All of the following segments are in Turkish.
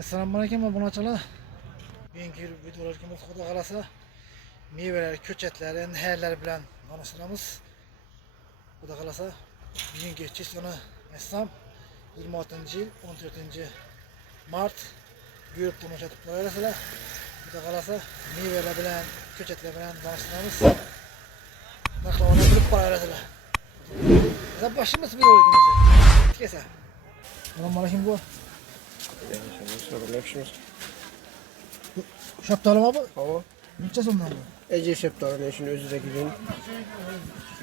Assalomu alaykum obunachilar. Bugungi videolarga xudo xolasa meyveler, ko'chatlar, nihoyalar bilan tanishamiz. Xudo xolasa bugungi chechani aytsam 26-yil 14-mart yurib tomosha qilib qo'yasizlar. Xudo xolasa meyveler bilan, ko'chatlar bilan tanishamiz. Narxlarni bilib qo'yasizlar. Başımız bir oldu. Kesa. Assalomu alaykum bu. Şaptalı mı bu? Hava. Neçə sondan bu? Ece şeptarın işini özü de gidin.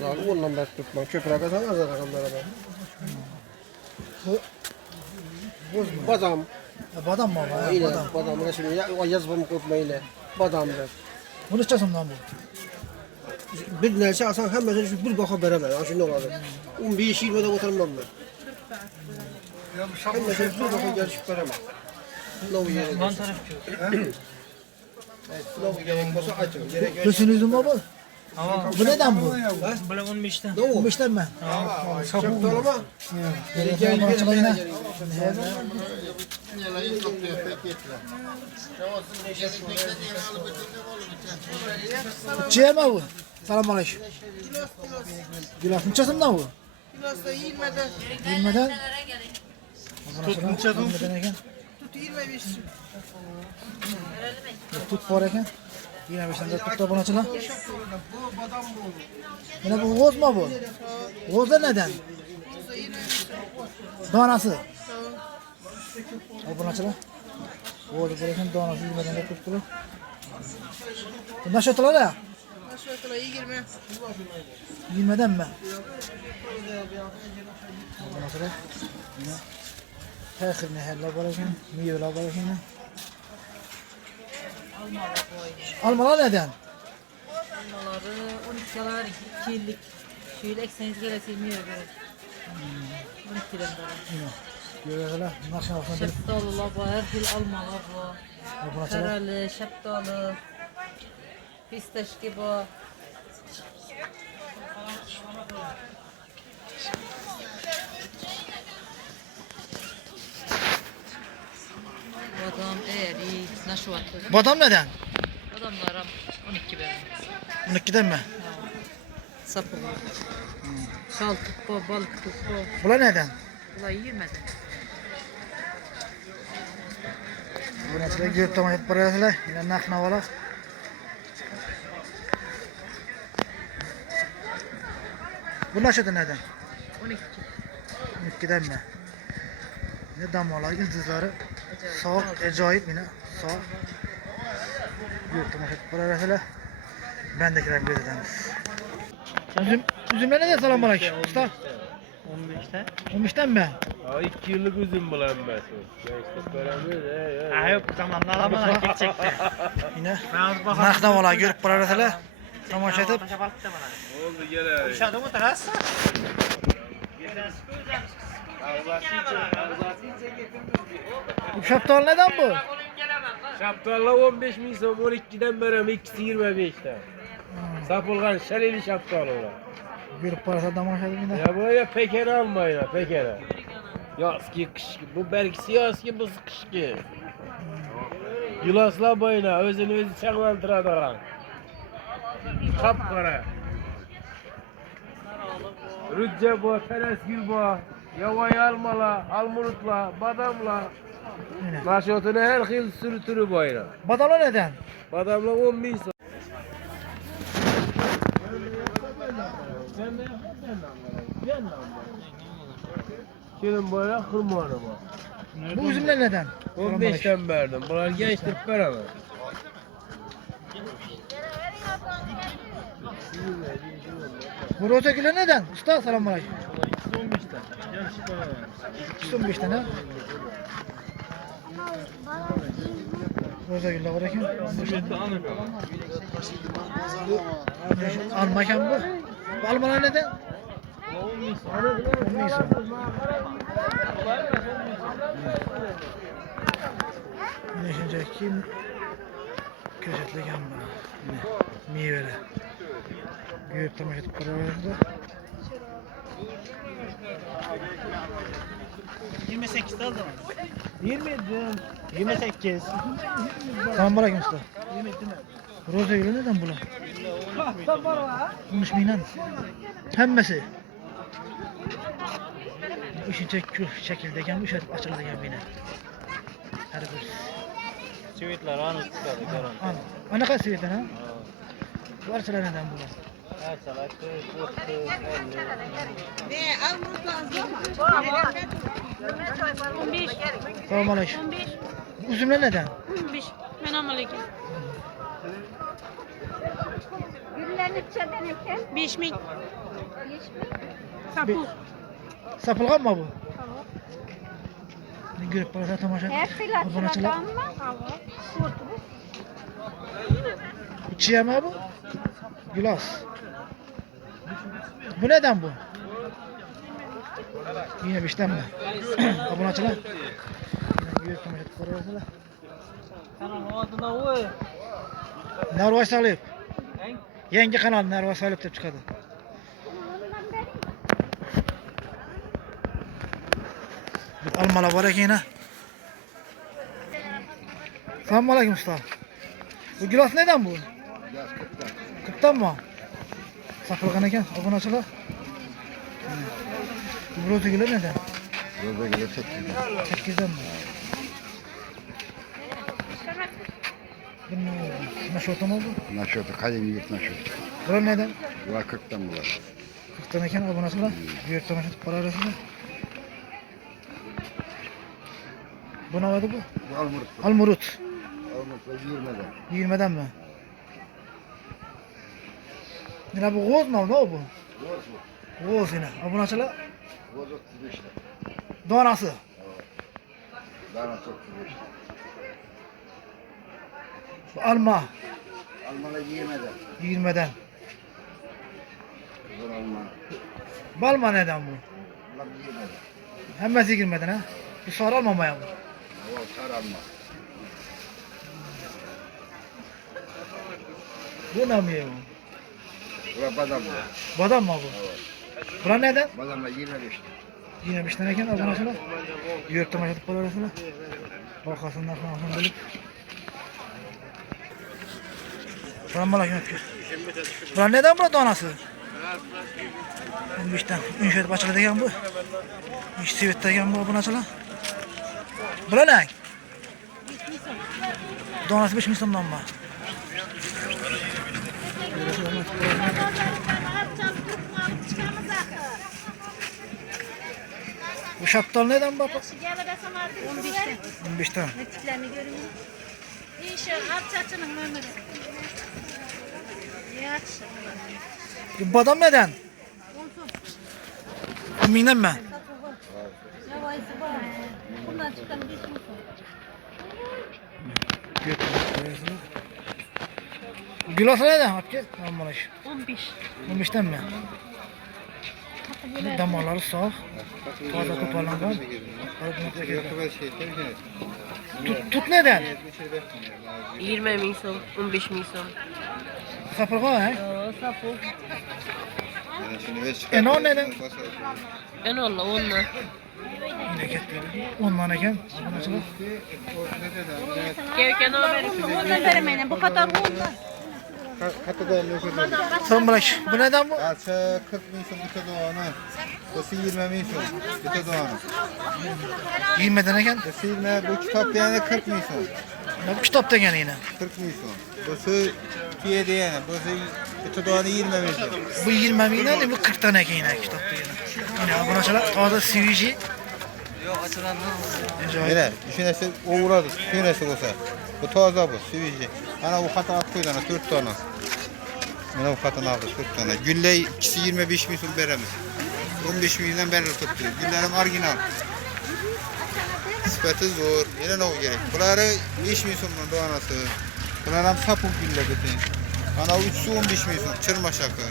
Lağı ondan bak tutmam. Köprü kazan az rakamlara bak. Bu boz mu? Badam. Badam mı var? İle Badam. badam. Şimdi o yazmamı kopma ile. Badamdır. Bu neçə sondan bu? Bir neresi alsan hem mesela şu bir baka beraber. Aşın ne olur? 15-20'de oturmam ben. Hem mesela bir baka gelişip beraber. Ne o yere? Van taraf ki. Ne o gerek olsa açın. Gerek Dösünüzdü mü bu? Ama Bu neden bu? bile 15'te. ne o? 15'ten mi? Şeptarıma. Gerek yok açıla yine. Çiğ mi bu? Selamun aleyküm. Gülaf neçə sondan bu? Kilosu 20'den. 20'den. Tut neçə son? 20'den eken. Tut 25. Tut var eken. 25'ten de tut da bunu açıla. Bu badam bu. Yine bu g'oz mu bu? G'oz da neden? Donası. Bunu açıla. G'oz bırakın donası 20'den de tuttular. Bundan şöyle ya. Aşağı yukarı 20. 20'den mi? Bundan sonra yine tehir neherler var eken, meyveler var eken. Almalar neden? Almaları 12 yalar 2 yıllık. Şöyle ekseniz gelesi yemiyor böyle. 12 lira. Görüyorlar, nakşan olsun bilip. Şeftalılar var, her tür almalar var. Bundan sonra Karalı, şeftalı, pistaşki var. Badam, eri, naşuatlı. badam neden? Adamlara 12 lira. 12'den mi? Sapı var. Şal tutma, balık tutma. Bunlar neden? Ulan yemedi. Bundan sonra görüp tamam hep buraya yine nakna var. Bunlar şöyle neden? 12. 12'den mi? Ne damlalar, yıldızları. Soğuk, acayip yine. Soğuk. Görüp tamam hep buraya bendekiler bir edemiz. Üzümler ne de selam aleyküm usta? 15'te. 15'ten mi? Ya 2 yıllık üzüm bulan ben. İşte böyle Ha yok zamanlar ama geçecekti. Yine Ben az bakalım. nakna var görüp buraya tamaşa edip oldu gel abi. Dışarıda mı terasa? bu şaptal neden bu? Şaptalla 15 milyon 12'den beri ikisi 25'te. Sapılgan şereli şaptal ola. Görüp buraya tamaşa edip yine. Ya böyle pekere almayın ha pekere. Yaz ki kış ki bu belki yaz ki bu kış ki. Yılasla boyuna özünü özü çaklantıradıran. Kapkara. Rücce bu, teresgül bu. Yavayı almala, almurutla, badamla. Yine. Naşotunu her yıl sürütürü boyuna. Badamlar neden? Badamla 10 bin son. Kimin böyle hırmanı bu. Bu üzümler neden? 15'ten verdim. Bunlar gençlik beraber. Bu rozakiler neden? Usta selam aleyküm. 15'ten. 15'ten ha? Rozagüller var eken. Almaken bu. Bu almalar neden? 10 milyon. Yine şimdi kim köşetlegen bu? Yine meyveler. Görüp tamam edip para verdiler. 28 aldım. 27. 28. Selamun aleyküm usta. Roza gülü neden bulan? Konuşmayın. Hemmesi. Üçüncü şekildeyken üç açılırken yine. Her bir. Sivitler anı çıkardı. An. Ana kaç seviyeden ha? Varsalar neden bulan? Her salat 40, 50. Ne almak lazım? 15. Selamun aleyküm. 15. Üzümler neden? 15. Selamünaleyküm. Güllerini çeden eken 5000. Bir- Sapılgan mı bu? Ne görüp bana tamaşa. her Kurban açıla. filatçılardan mı? Kurtuluş. İçiye mi bu? Gülas. Bu neden bu? Yine bir işlem mi? Abone açıla. Yine görüp tamaşa kurban. Kanal o adına o. Narva Salip. Yenge kanal Narva Salip deb çıkadı. Bir almalar var ekan. Selamun aleyküm usta. Bu gilas neden bu? Gilas 40'tan mı? Satılgan ekan, abone açıla. Bu roza gülü neden? Roza gülü 8'den. 8'den mi? Bu ne oldu? Naşotan oldu. Naşotu, kayın yurt naşotu. Buran neden? Bura 40'tan bular. 40'tan ekan, abone açıla. Büyük tamaşa para arasında. Bu ne vardı bu? Bu almurut. Almurut. Almurutla 20'den. 20'den mi? Yine bu goz mu? Ne o bu? Goz yine. Abone açıla. Roza 35'ten. Donası. Dana 35'ten. Bu alma. Almalı 20'den. 20'den. Kızıl alma. Balma neden bu? Ulan 20'den. Hemmesi 20'den ha? Bu sarı almamaya bu. O sar alma. Bu ne mi bu? Bura badam. Badam mı bu? Bura neden? Badamla 25'ten. Yine bir tane eken abone açıla. Yurt tamaşa para arasında. Arkasından falan bölüp. Buran bana kim öpüyor? Buran neden burada donası? Bu işten ünşet başladı degen bu. İş sivet degen bu abone açıla. Buran ne? Donası 5 milyondan mı? Bu şaptal neden baba? 15'ten. Netiklerini görün. İnşallah at çatının Mehmet. Yaç. Bu badam neden? 10.000'den mi? Yavaysı var. Bundan çıkan 5 mi? Gülası neden? Hapki? Normal iş. 15. 15'ten mi? Damarları sağ. Fazla toparlangan. Tut neden? 20 ming so'm, 15 ming so'm. Sapırgan ha? Sapul. Enon neden? En olla 10 mu? Yine ketdi. Ondan eken. Kevken haber. Ondan veremeyin. Bu kadar olmaz. Sen bırak. Bu neden bu? Alça 40 bin son bütün doğanı. Kosu 20 bin son bütün doğanı. 20'den eken. Kosu 20 bu kitap yani 40 bin son. Bu kitapta gene yine. 40 bin son. Kosu Türkiye'de yani. Kosu bütün doğanı 20 bin son. Bu 20 binden bu 40 tane eken yine kitapta yine. Yine abone açıla. Taze sivici. Yine düşünese uğradı. Düşünese olsa. Bu taze bu sivici. Ana bu katına at koydu 4 tane. Mana bu katına aldı 4 tane. Gülle ikisi 25 bin son beremiz. 15 binden beri tuttu. Güllerim orijinal. Sıfatı zor. Yine ne o gerek? Bunları 5 bin sondan doğanası. Bunlar hem sapık gülle gidin. Ana 3'sü 15 bin son. Çırma şakı.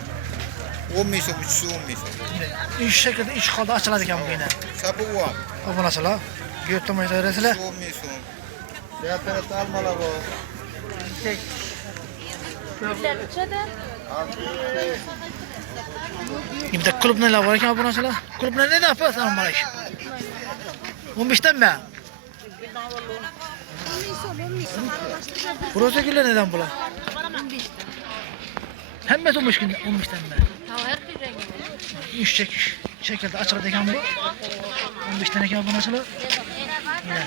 10 bin son, 3'sü 10 bin son. İş şekilde iş kaldı açıladı eken bu yine. Sapı o am. Abone açıla. Götürme idaresine. 10 bin son. Diğer tarafta almalı bu. Bir de kulüp neler var eken abone açıla. Kulüp ne yapıyor sen bana iş? 15'ten mi? Burası gülle neden bula? 15'ten. Hemmesi 15'ten mi? Tamam her bir rengi var. 3 şekilde açılır deken bu. 15 tane eken bunu açılır. Yine.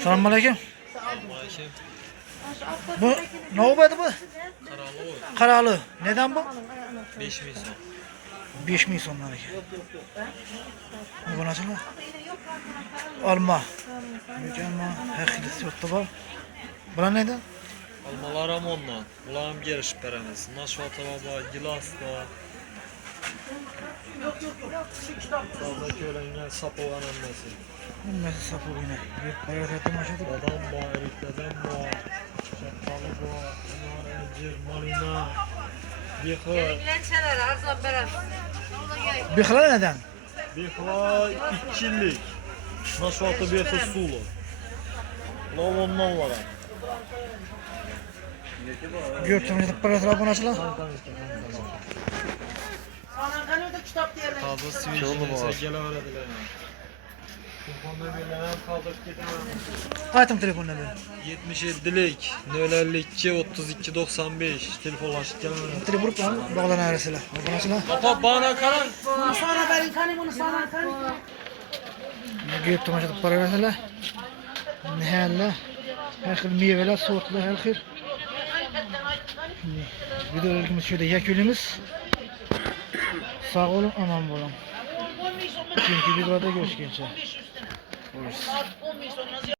Selamun aleyküm. Bu ne oldu bu? Karalı. Neden bu? 5 milyon. 5 milyon sonları. Bu nasıl? Alma. Alma. Hakiki yurtta var. Buna neden? Almalar amondan. Ulan geliş beremiz. Naşvata baba, gilas var. Fazla kölengen sap olan annesi. Bilmesi sapı yine. Bayrak ettim aşağıda. Adam var, eriklerden var. Çakalı var, nar, incir, marina. Bihar. Lençeler arzan berem. Bıkılar neden? Bihar 2 yıllık. Naşvata bihar sulu. Ulan ondan var. Gördüm işte parasıyla bunu açılan. Fazla sivilcinize geleverediler. Telefonda birilerine kaldırıp gidemem. Aytım telefonuna benim. 77'lik, 052, 32, 95. Telefonlaşıp geleverediler. Telefon vurup bağlanan arasıyla. Bunu açılan. Papa bana karan. Gördüm işte parasıyla. Nihalle. Her xil meyveler, sortlar, her xil. Videolarımız şöyle yakınımız. Sağ olun, aman olun. Çünkü videoda görüşürüz.